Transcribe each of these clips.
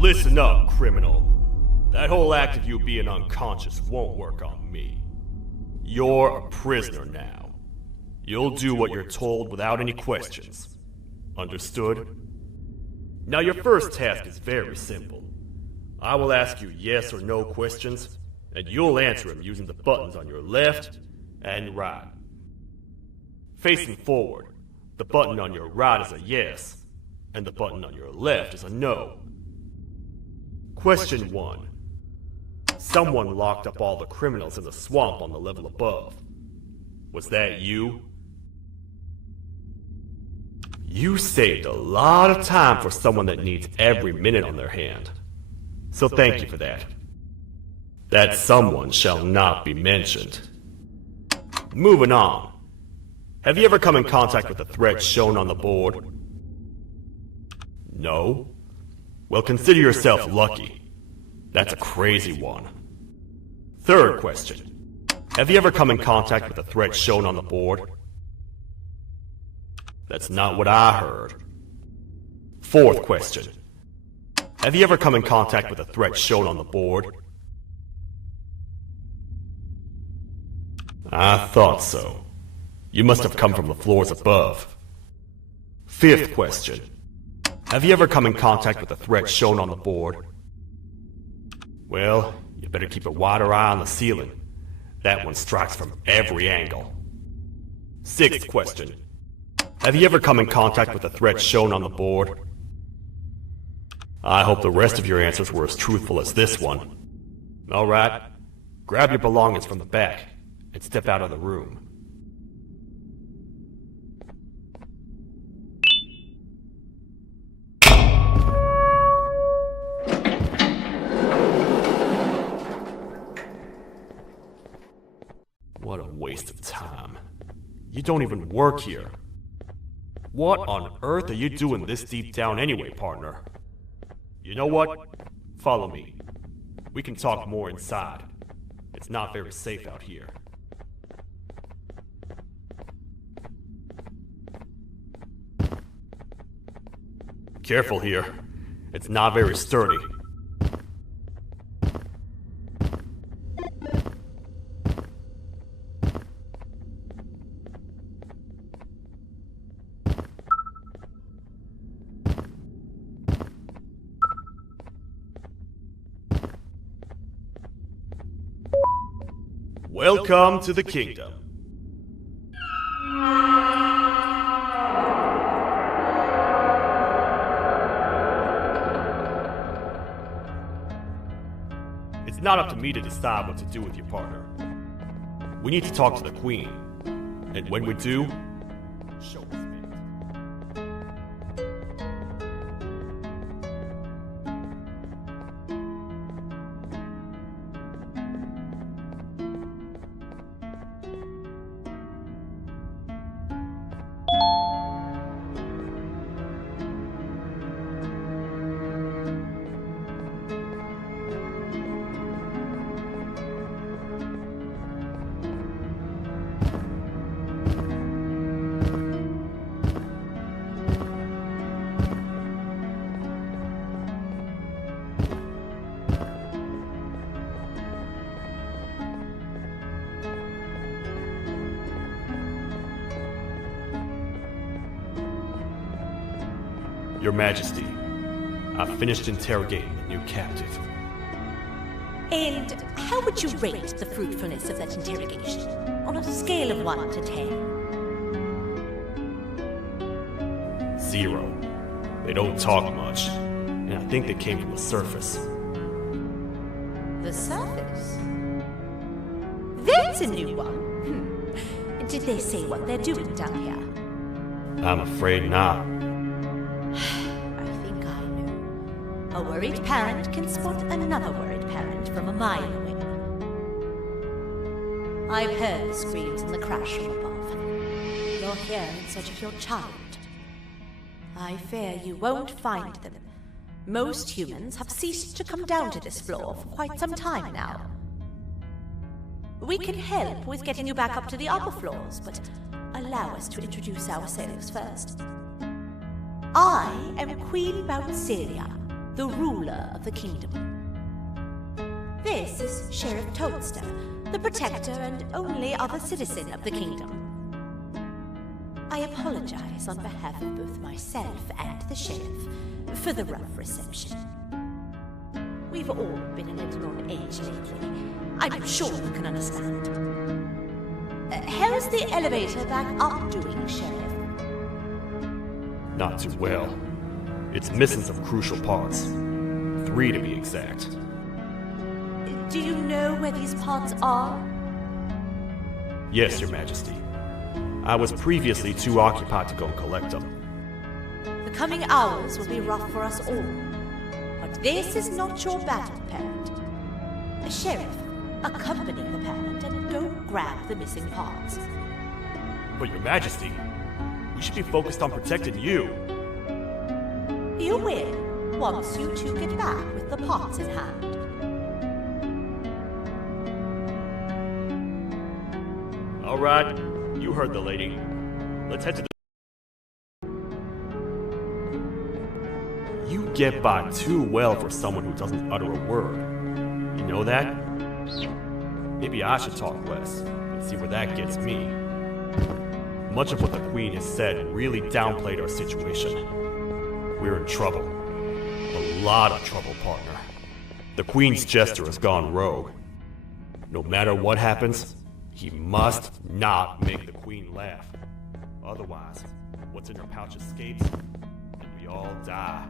Listen up, criminal. That whole act of you being unconscious won't work on me. You're a prisoner now. You'll do what you're told without any questions. Understood? Now your first task is very simple. I will ask you yes or no questions, and you'll answer them using the buttons on your left and right. Facing forward, the button on your right is a yes, and the button on your left is a no. Question 1. Someone locked up all the criminals in the swamp on the level above. Was that you? You saved a lot of time for someone that needs every minute on their hand. So thank you for that. That someone shall not be mentioned. Moving on. Have you ever come in contact with the threat shown on the board? No? Well, consider yourself lucky. That's a crazy one. Third question. Have you ever come in contact with the threat shown on the board? That's not what I heard. Fourth question. Have you ever come in contact with the threat shown on the board? I thought so. You must have come from the floors above. Fifth question. Have you ever come in contact with the threat shown on the board? Well, you better keep a wider eye on the ceiling. That one strikes from every angle. Sixth question. Have you ever come in contact with the threat shown on the board? I hope the rest of your answers were as truthful as this one. Alright, grab your belongings from the back and step out of the room. What a waste of time. You don't even work here. What on earth are you doing this deep down anyway, partner? You know what? Follow me. We can talk more inside. It's not very safe out here. Careful here. It's not very sturdy. Welcome to the kingdom. It's not up to me to decide what to do with your partner. We need to talk to the queen. And when we do, show respect. Your Majesty, I've finished interrogating the new captive. And how would you rate the fruitfulness of that interrogation? On a scale of 1 to 10? 0. They don't talk much, and I think they came from the surface. The surface? That's a new one. Did they say what they're doing down here? I'm afraid not. I think I know. A worried parent can spot another worried parent from a mile away. I've heard the screams and the crash from above. You're here in search of your child. I fear you won't find them. Most humans have ceased to come down to this floor for quite some time now. We can help with getting you back up to the upper floors, but allow us to introduce ourselves first. I am Queen Bouncelia, the ruler of the kingdom. This is Sheriff Toadster, the protector and only other citizen of the kingdom. I apologize on behalf of both myself and the sheriff for the rough reception. We've all been a little on edge lately. I'm sure you can understand. How's the elevator back up doing, Sheriff? Not too well. It's missing some crucial parts. 3 to be exact. Do you know where these parts are? Yes, Your Majesty. I was previously too occupied to go and collect them. The coming hours will be rough for us all. But this is not your battle, parent. Sheriff, accompany the parent and go grab the missing parts. But Your Majesty, we should be focused on protecting you. You will, once you two get back with the parts in hand. All right, you heard the lady. Let's head to the... You get by too well for someone who doesn't utter a word. You know that? Maybe I should talk less and see where that gets me. Much of what the Queen has said really downplayed our situation. We're in trouble. A lot of trouble, partner. The Queen's jester has gone rogue. No matter what happens, he must not make the Queen laugh. Otherwise, what's in her pouch escapes, and we all die.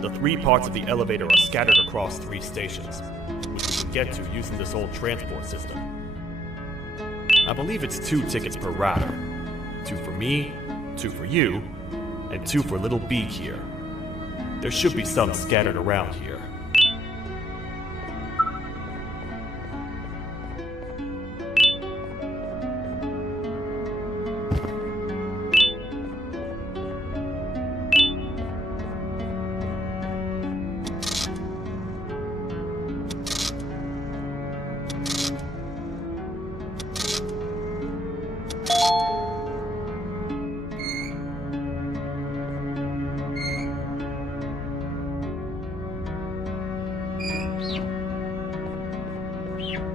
The 3 parts of the elevator are scattered across 3 stations, which we can get to using this old transport system. I believe it's 2 tickets per rider. 2 for me, 2 for you, and 2 for Little Beak here. There should be some scattered around here.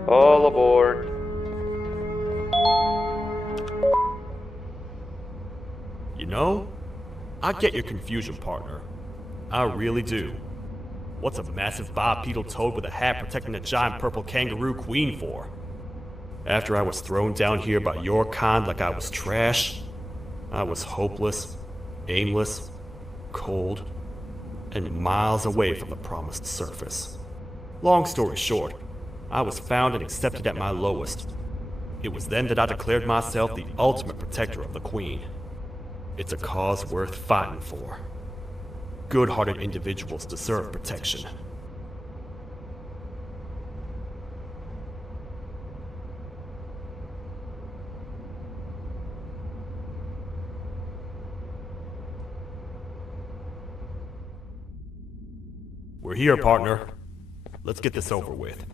All aboard. You know, I get your confusion, partner. I really do. What's a massive bipedal toad with a hat protecting a giant purple kangaroo queen for? After I was thrown down here by your kind like I was trash, I was hopeless, aimless, cold, and miles away from the promised surface. Long story short, I was found and accepted at my lowest. It was then that I declared myself the ultimate protector of the Queen. It's a cause worth fighting for. Good-hearted individuals deserve protection. We're here, partner. Let's get this over with.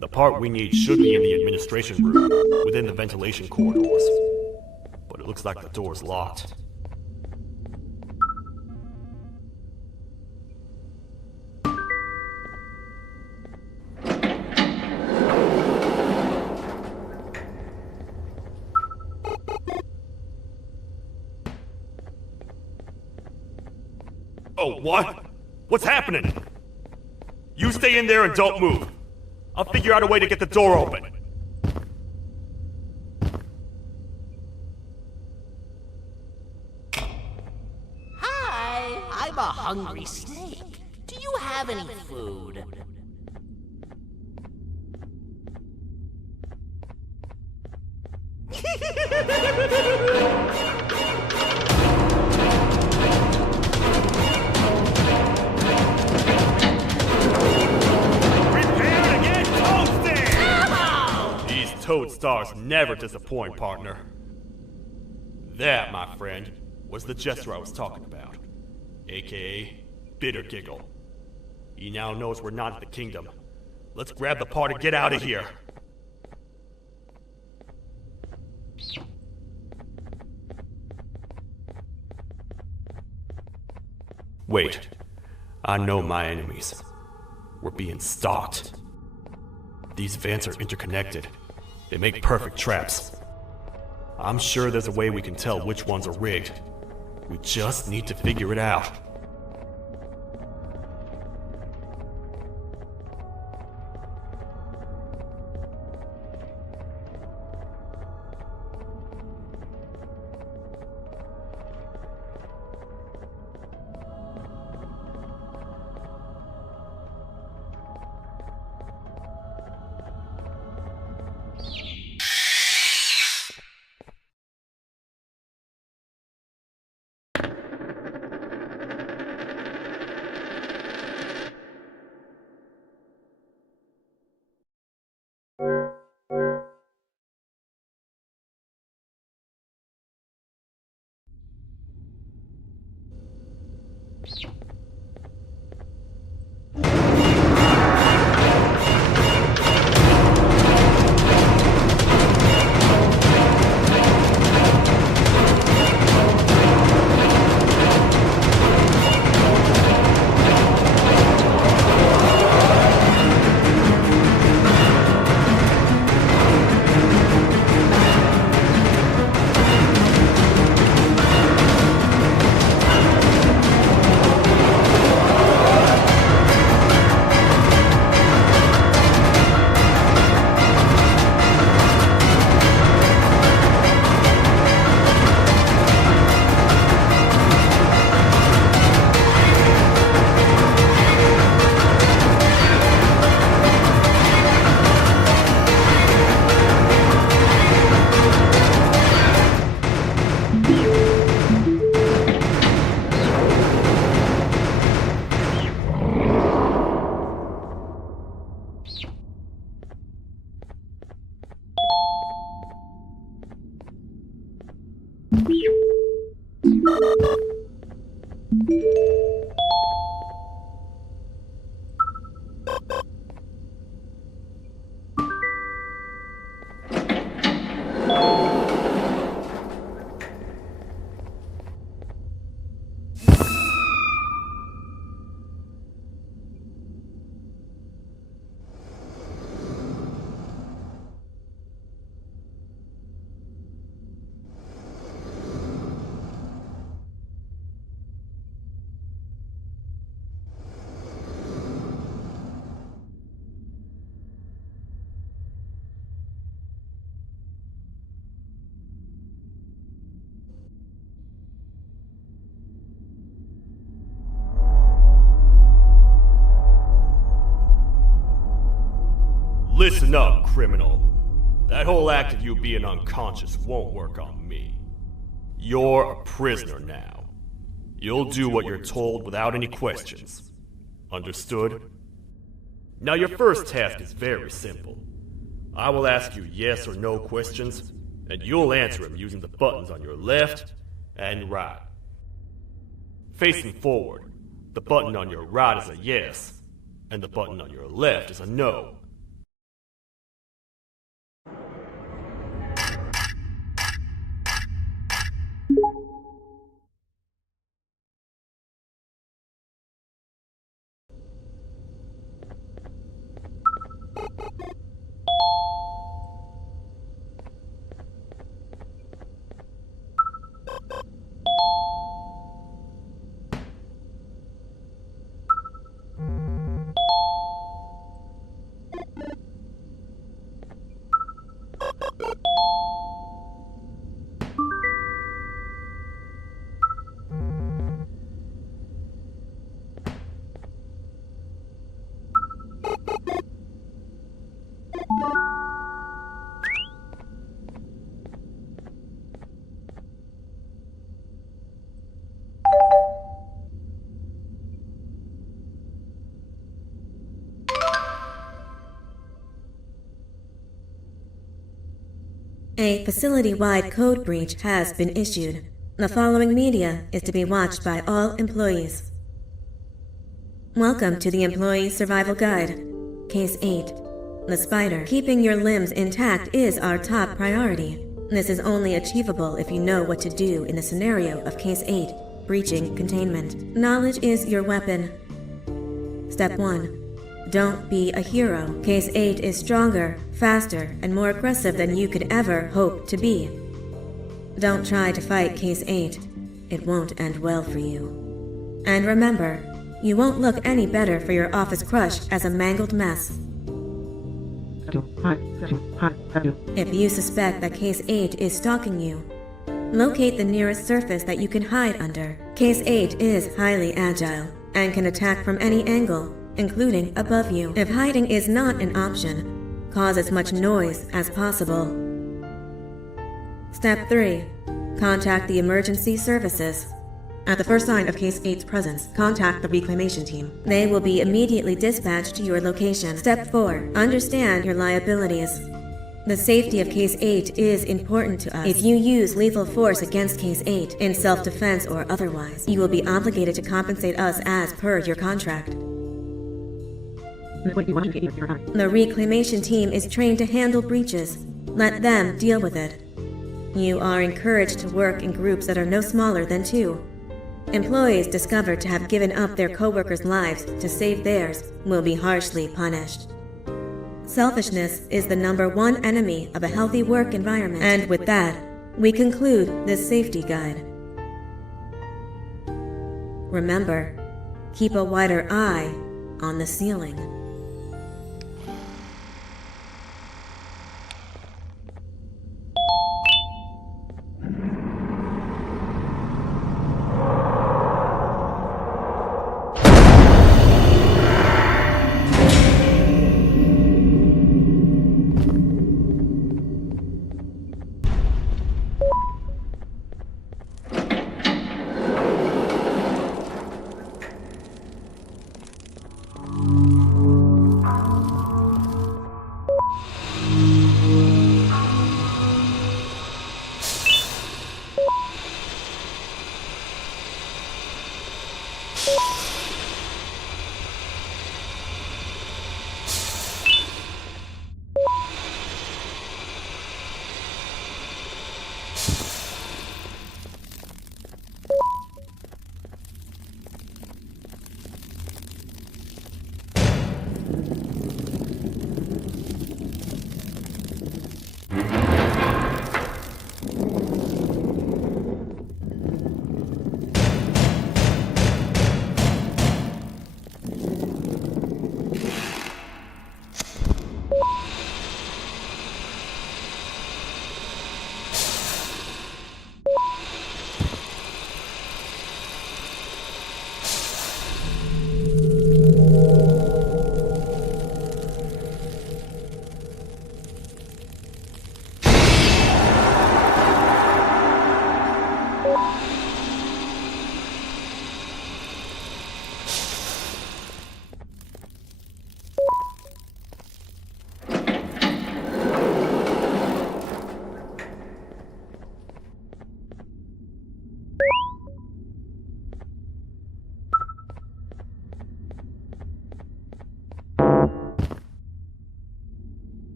The part we need should be in the administration room, within the ventilation corridors. But it looks like the door's locked. Oh, what? What's happening? You stay in there and don't move. I'll figure out a way to get the door open. Hi, I'm a hungry snake. Do you have any food? Toad stars never disappoint, partner. That, my friend, was the jester I was talking about, aka Bitter Giggle. He now knows we're not at the kingdom. Let's grab the part and get out of here. Wait, I know my enemies. We're being stalked. These vents are interconnected. They make perfect traps. I'm sure there's a way we can tell which ones are rigged. We just need to figure it out. Listen up, criminal. That whole act of you being unconscious won't work on me. You're a prisoner now. You'll do what you're told without any questions. Understood? Now your first task is very simple. I will ask you yes or no questions, and you'll answer him using the buttons on your left and right. Facing forward, the button on your right is a yes, and the button on your left is a no. A facility-wide code breach has been issued. The following media is to be watched by all employees. Welcome to the Employee Survival Guide. Case 8. The Spider. Keeping your limbs intact is our top priority. This is only achievable if you know what to do in the scenario of Case 8, breaching containment. Knowledge is your weapon. Step 1. Don't be a hero. Case 8 is stronger, faster, and more aggressive than you could ever hope to be. Don't try to fight Case 8. It won't end well for you. And remember, you won't look any better for your office crush as a mangled mess. If you suspect that Case 8 is stalking you, locate the nearest surface that you can hide under. Case 8 is highly agile and can attack from any angle, including above you. If hiding is not an option, cause as much noise as possible. Step 3. Contact the emergency services. At the first sign of Case 8's presence, contact the reclamation team. They will be immediately dispatched to your location. Step 4. Understand your liabilities. The safety of Case 8 is important to us. If you use lethal force against Case 8, in self-defense or otherwise, you will be obligated to compensate us as per your contract. The reclamation team is trained to handle breaches. Let them deal with it. You are encouraged to work in groups that are no smaller than 2. Employees discovered to have given up their co-workers' lives to save theirs will be harshly punished. Selfishness is the #1 enemy of a healthy work environment. And with that, we conclude this safety guide. Remember, keep a wider eye on the ceiling.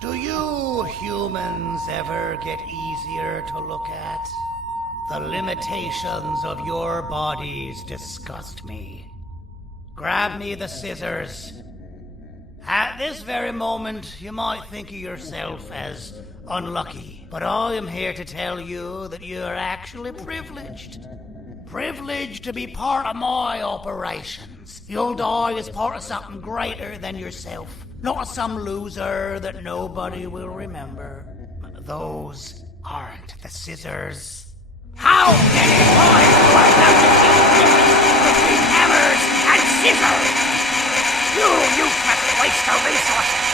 Do you humans ever get easier to look at? The limitations of your bodies disgust me. Grab me the scissors. At this very moment, you might think of yourself as unlucky, but I am here to tell you that you are actually privileged. Privileged to be part of my operations. You'll die as part of something greater than yourself, not as some loser that nobody will remember. Those aren't the scissors. How many times do I have to keep difference between hammers and scissors? You useless waste of resources!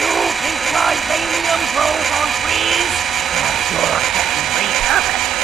You think vibranium grows on trees? You're getting repurposed!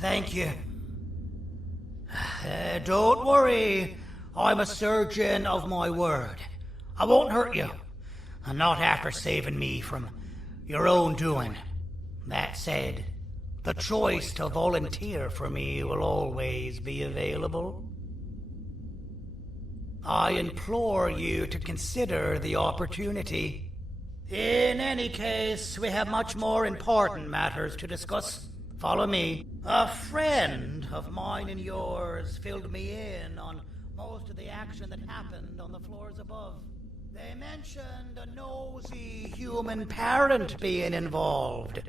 Thank you. Don't worry. I'm a surgeon of my word. I won't hurt you. And not after saving me from your own doing. That said, the choice to volunteer for me will always be available. I implore you to consider the opportunity. In any case, we have much more important matters to discuss. Follow me. A friend of mine and yours filled me in on most of the action that happened on the floors above. They mentioned a nosy human parent being involved.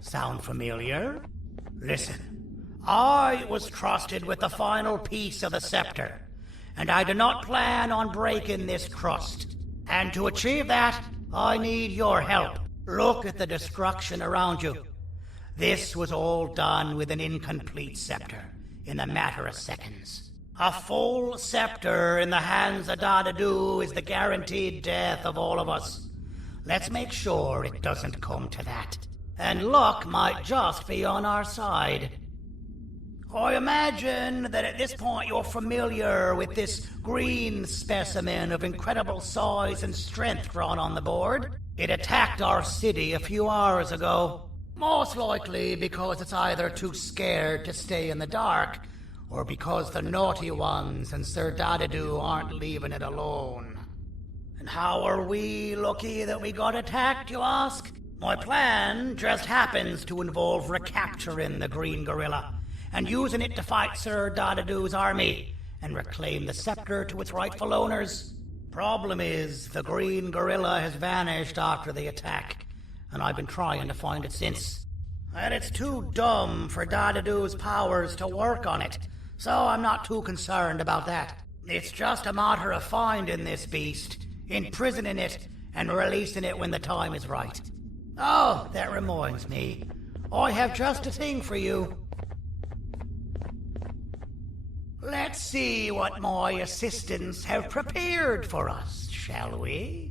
Sound familiar? Listen, I was trusted with the final piece of the scepter, and I do not plan on breaking this trust. And to achieve that, I need your help. Look at the destruction around you. This was all done with an incomplete scepter in a matter of seconds. A full scepter in the hands of Dadadu is the guaranteed death of all of us. Let's make sure it doesn't come to that. And luck might just be on our side. I imagine that at this point you're familiar with this green specimen of incredible size and strength drawn on the board. It attacked our city a few hours ago. Most likely because it's either too scared to stay in the dark, or because the naughty ones and Sir Dadadu aren't leaving it alone. And how are we lucky that we got attacked, you ask? My plan just happens to involve recapturing the green gorilla and using it to fight Sir Dadadu's army and reclaim the scepter to its rightful owners. Problem is, the green gorilla has vanished after the attack, and I've been trying to find it since. And it's too dumb for Dadadu's powers to work on it, so I'm not too concerned about that. It's just a matter of finding this beast, imprisoning it, and releasing it when the time is right. Oh, that reminds me. I have just a thing for you. Let's see what my assistants have prepared for us, shall we?